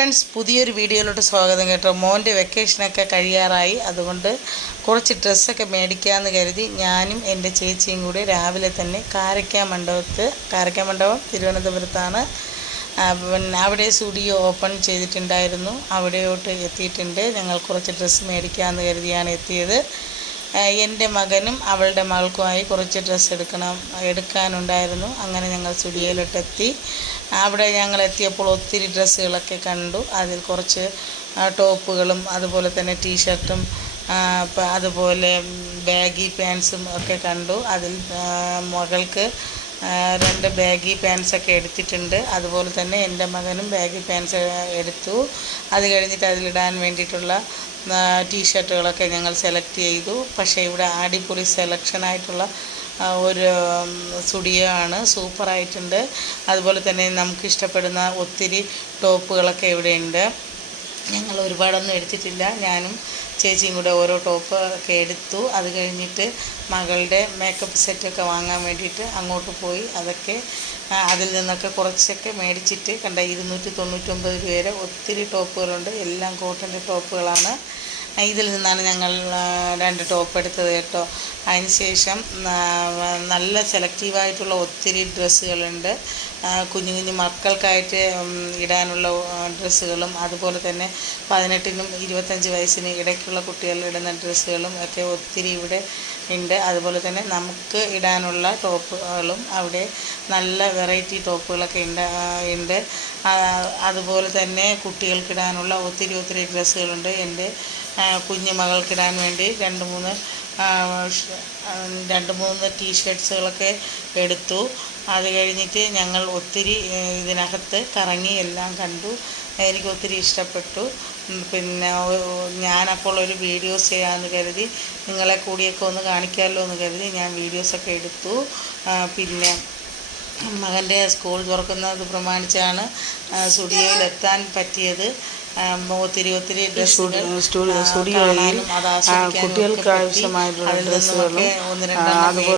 Friends, പുതിയൊരു വീഡിയോയിലോട്ട് സ്വാഗതം കേട്ടോ. മോൻ്റെ വെക്കേഷനൊക്കെ കഴിയാറായി. അതുകൊണ്ട് കുറച്ച് ഡ്രസ്സൊക്കെ മേടിക്കാമെന്ന് കരുതി ഞാനും എൻ്റെ ചേച്ചിയും കൂടി രാവിലെ തന്നെ കാരയ്ക്ക മണ്ഡപം തിരുവനന്തപുരത്താണ്. പിന്നെ അവിടെ സ്റ്റുഡിയോ ഓപ്പൺ ചെയ്തിട്ടുണ്ടായിരുന്നു. അവിടെയോട്ട് എത്തിയിട്ടുണ്ട്. ഞങ്ങൾ കുറച്ച് ഡ്രസ്സ് മേടിക്കാമെന്ന് കരുതിയാണ് എത്തിയത്. എൻ്റെ മകനും അവളുടെ മകൾക്കുമായി കുറച്ച് ഡ്രസ്സ് എടുക്കാനുണ്ടായിരുന്നു. അങ്ങനെ ഞങ്ങൾ സ്റ്റുഡിയോയിലോട്ടെത്തി. അവിടെ ഞങ്ങൾ എത്തിയപ്പോൾ ഒത്തിരി ഡ്രസ്സുകളൊക്കെ കണ്ടു. അതിൽ കുറച്ച് ടോപ്പുകളും അതുപോലെ തന്നെ ടീഷർട്ടും അതുപോലെ ബാഗി പാൻസും ഒക്കെ കണ്ടു. അതിൽ മകൾക്ക് 2 ബാഗി പാൻസൊക്കെ എടുത്തിട്ടുണ്ട്. അതുപോലെ തന്നെ എൻ്റെ മകനും ബാഗി പാൻസ് എടുത്തു. അത് കഴിഞ്ഞിട്ട് അതിലിടാൻ വേണ്ടിയിട്ടുള്ള ടീഷർട്ടുകളൊക്കെ ഞങ്ങൾ സെലക്ട് ചെയ്തു. പക്ഷേ ഇവിടെ അടിപൊളി സെലക്ഷനായിട്ടുള്ള ഒരു സ്റ്റുഡിയോ ആണ്. സൂപ്പറായിട്ടുണ്ട്. അതുപോലെ തന്നെ നമുക്കിഷ്ടപ്പെടുന്ന ഒത്തിരി ടോപ്പുകളൊക്കെ ഇവിടെയുണ്ട്. ഞങ്ങൾ ഒരുപാടൊന്നും എടുത്തിട്ടില്ല. ഞാനും ചേച്ചിയും കൂടെ ഓരോ ടോപ്പ് ഒക്കെ എടുത്തു. അത് കഴിഞ്ഞിട്ട് മകളുടെ മേക്കപ്പ് സെറ്റൊക്കെ വാങ്ങാൻ വേണ്ടിയിട്ട് അങ്ങോട്ട് പോയി. അതൊക്കെ അതിൽ നിന്നൊക്കെ കുറച്ചൊക്കെ മേടിച്ചിട്ട് 299 രൂപ ഒത്തിരി ടോപ്പുകളുണ്ട്. എല്ലാം കോട്ടൻ്റെ ടോപ്പുകളാണ്. ഇതിൽ നിന്നാണ് ഞങ്ങൾ 2 ടോപ്പ് എടുത്തത് കേട്ടോ. അതിനുശേഷം നല്ല സെലക്റ്റീവായിട്ടുള്ള ഒത്തിരി ഡ്രസ്സുകളുണ്ട്. കുഞ്ഞു കുഞ്ഞു മക്കൾക്കായിട്ട് ഇടാനുള്ള ഡ്രസ്സുകളും അതുപോലെ തന്നെ 18-നും 25 വയസ്സിന് ഇടയ്ക്കുള്ള കുട്ടികൾ ഇടുന്ന ഡ്രസ്സുകളും ഒക്കെ ഒത്തിരി ഇവിടെ ഉണ്ട്. അതുപോലെ തന്നെ നമുക്ക് ഇടാനുള്ള ടോപ്പുകളും അവിടെ നല്ല വെറൈറ്റി ടോപ്പുകളൊക്കെ ഉണ്ട്. അതുപോലെ തന്നെ കുട്ടികൾക്കിടാനുള്ള ഒത്തിരി ഡ്രസ്സുകളുണ്ട്. എൻ്റെ കുഞ്ഞു മകൾക്കിടാൻ വേണ്ടി 2-3 ടീഷർട്ട്സുകളൊക്കെ എടുത്തു. അത് കഴിഞ്ഞിട്ട് ഞങ്ങൾ ഒത്തിരി ഇതിനകത്ത് കറങ്ങി എല്ലാം കണ്ടു. എനിക്ക് ഒത്തിരി ഇഷ്ടപ്പെട്ടു. പിന്നെ ഞാനപ്പോൾ ഒരു വീഡിയോസ് ചെയ്യാമെന്ന് കരുതി, നിങ്ങളെ കൂടിയൊക്കെ ഒന്ന് കാണിക്കാമല്ലോ എന്ന് കരുതി ഞാൻ വീഡിയോസൊക്കെ എടുത്തു. പിന്നെ മകൻ്റെ സ്കൂൾ തുറക്കുന്നത് പ്രമാണിച്ചാണ് സ്റ്റുഡിയോയിലെത്താൻ പറ്റിയത്. ഒത്തിരി ഡ്രസ്സുകൾ കാണാനും അത് ആസ്വദിക്കാനും ഒക്കെ പറ്റി. അതിൽ നിന്നൊക്കെ 1-2